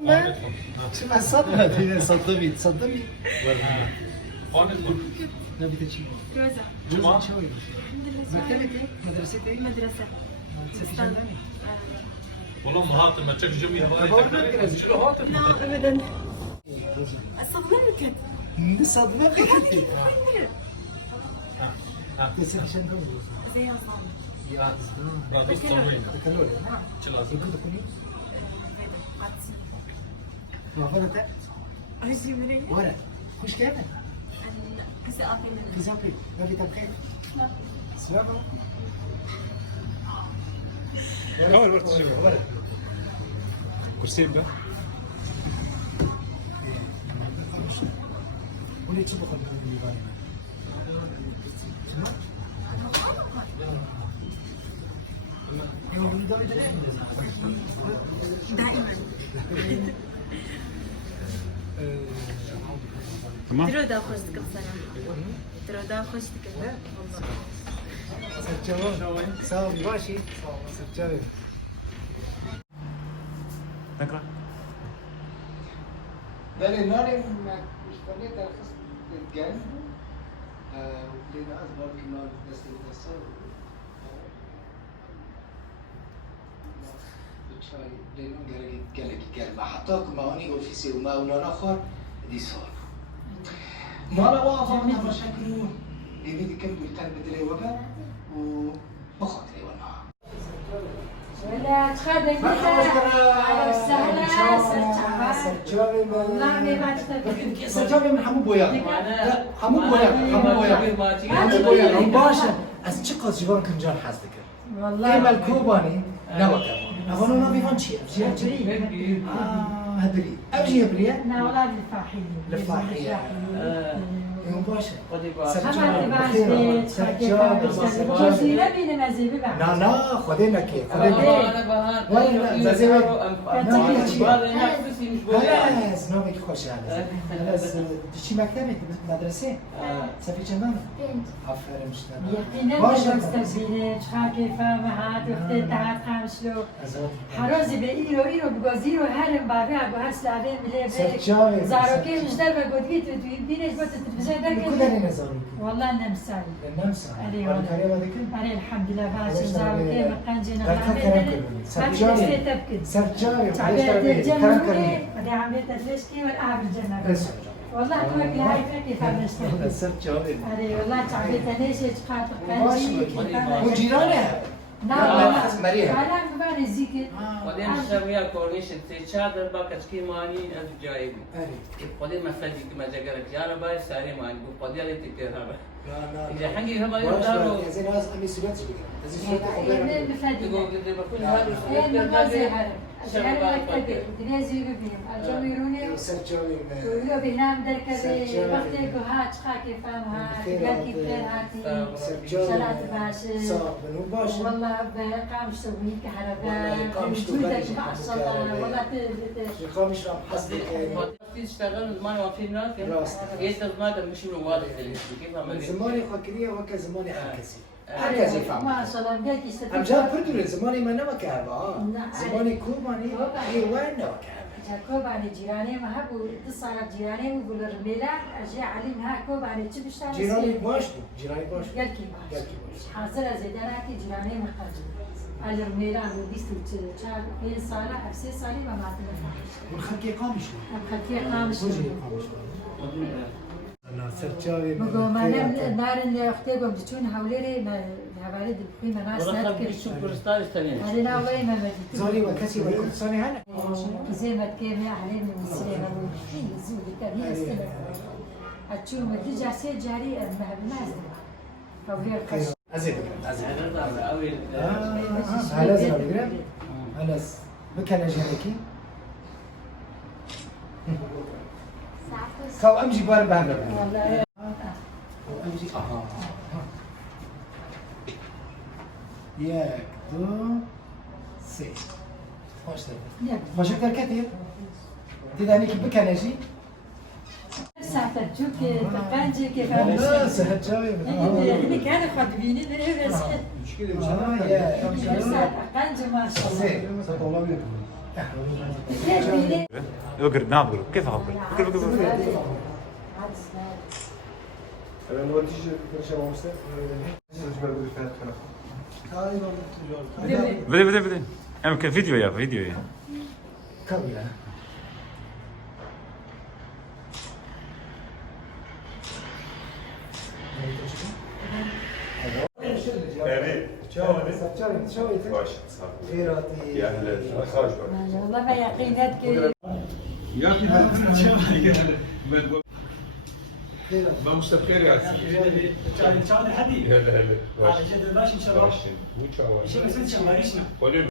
شو صدمة فينا صدمي هون البر نبي تشي روزة جماعة شوي مكتبتي مدرستي مدرسة ستي والله امهات لما تشوف جميع بقول شنو هات لا أبدا صدمني من الصدمة قلتي ها يا سيدي شنو زي صار يا لا بس صومين كلوري شو لازم يمكن تكوني ما فهمت أجي منين؟ ورا خش كيفك كسي أعطي منه في زابي ما في تبخير سلامة أول مرة تشوفه. ورا كرسيين بقى. ولي تشوفوا خلنا نجيبها دائما تمام. ترى دا خوشتك بصراحة ترى دا خوشتك سجاوي ساوي ماشي سجاوي نقرأ. ده النار مش فنيت الخصم الجانب ولينا أصبر في النار بس التصور بتشاي لينو قالك ما حطاك ما أني أوفيسي وما ونان آخر دي صار ما أنا واقف أنا مشاكل دي كم بيتان بدري وبا وبخاطري ولا ولا تخدم على السهلة سجاوي سجاوي من حمو بويا لا حمو بويا حمو بويا مباشر از چه قاس جوان کنجان حز دکر والله ايما الكوباني نوكا اغنو نوبي فان شي ابجي هدري ابجي ابريا لا والله بالفاحية لفاحية مباشر سجاوي سجاوي لا بين مزيبي بعد لا لا خدينا كي خدينا وين زازي خلاص نوبي خوش على خلاص تشي مكتبك مدرسة سفي چندان آفرین يقينا مستقبلين شخا كيفا مهات وقت تحت خامشلو حرازي بإيرو إيرو بغازيرو هرم بابي عبو هر سلاوين ملي زاروكي مجدر بقودويت بينش بس التلفزيون ده كل داري نزاروكي والله نمساي نمسا علي على والله. كريمة ديكن علي الحمد لله باش زاروكي مقنجي سرجاري سرجاري تعبير الجنة بدي عملت تدريسكي والأهل الجنة بس والله كوك هاي كيف عملت سرجاري علي والله تعبير تنيشة خاطر قنجي وجيرانها نعم مريم أنا مباري زيكي خودم شبیه کورنیش چادر با کچکی مانی از جایی بود. خودم مفردی که مزاجگر جانا باید سری مانی بود. خودی علی تکرار با. إذا حقي هم يقدروا. زين ناس أمي سلوت بيجي. زين شو إيه بفدي. تقول كده بكون هذا. إيه مغازي هرم. هرم مكتبي. دنيزي ببيهم. الجميروني. سرجاري. يقولوا بينام دركبي. وقت جهات خاكي فهمها. قالكي فلان هاتي. صلاة باش. صاب منو باش. والله قامش سوي كهرباء. وجودك مع الصلاة. والله قامش رام حسبك. تشتغل زمان وفي الناس. يستثمر مش من واضح كيف هم. زماني خاكرية وكا زماني حكسي. حكسي فهم. ما شاء الله قالك أم جاب بردون زماني ما نمك هذا. نعم. زماني كوباني. إيه وين نمك هذا. كوب عن جيراني ما هبو اتصال جيراني ويقول الميلاد اجي علي ها كوب عن تشي بشتغل جيراني باش بو جيراني باش قال كي باش حاضر زيدانا كي جيراني مخرج على الميلاد وديستو تشار بين صالة أفسي صالي ما معتنا من خلقي قامش أم خلقي قامش وجهي قامش أنا سرچاوي مقوم أنا نار أختي قوم تشون حولي ما هبالي دبخي ما ناس والله نذكر خلص شوف برستار استنين. أنا لا وين ما بدي زوري وكسي والكرساني هلا زي ما تكلم يا أهلي من السيرة زود كبير استنى أتشوف ما تيجي عسير جاري ما بناس حولي القش أزيد أزيد هذا أول. هلا زين هلا بكنا جاريكي كاو أمشي بار بهذا والله أمشي ياك دو سي خوش تر خوش تر كثير تداني كيف بكنجي ساعة تشوف تقنجي كيف لا سهل جاي اللي كان خاطبيني اللي بس يا ساعة تقنجي ما شاء الله ليش بيدي؟ اقرب نعم اقرب كيف اقرب؟ اقرب اقرب انا نوديش برشا موسى بدي اعمل فيديو يا فيديو يا كاملة. والله ما يقيناتك ما مستبخير يا سيدي تعال حبيبي هلا هلا على جد ماشي ان شاء الله مو تشاور شو بس انت شماريشنا